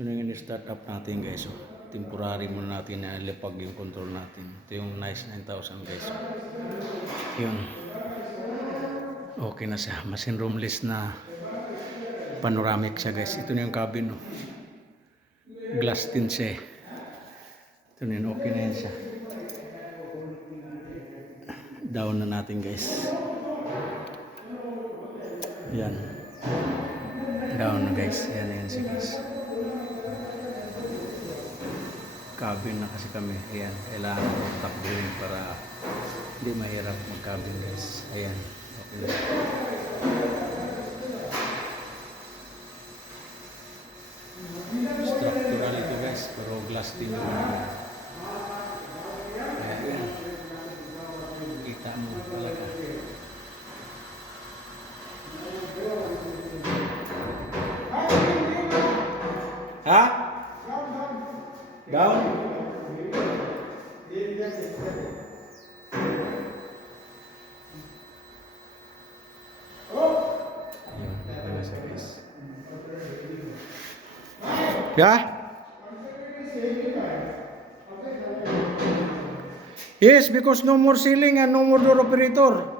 Ito na yung start up natin guys. So, temporary muna natin na ilipag yung control natin. Ito yung nice 9,000 guys. So, yun. Okay na siya. Machine roomless na panoramic siya guys. Ito na yung cabin. No? Glass tin siya. Ito na yun. Okay na yan siya. Down na natin guys. Yan. Down na guys. Yan siya guys. Cabin na kasi kami. Ayan. Kailangan takbuhin para hindi mahirap mag-cabin guys. Ayan. Okay. Structural ito guys. Pero glass din yung ayan. Kita mo talaga. Ha? Down? Yeah? Yes, because no more ceiling and no more door operator.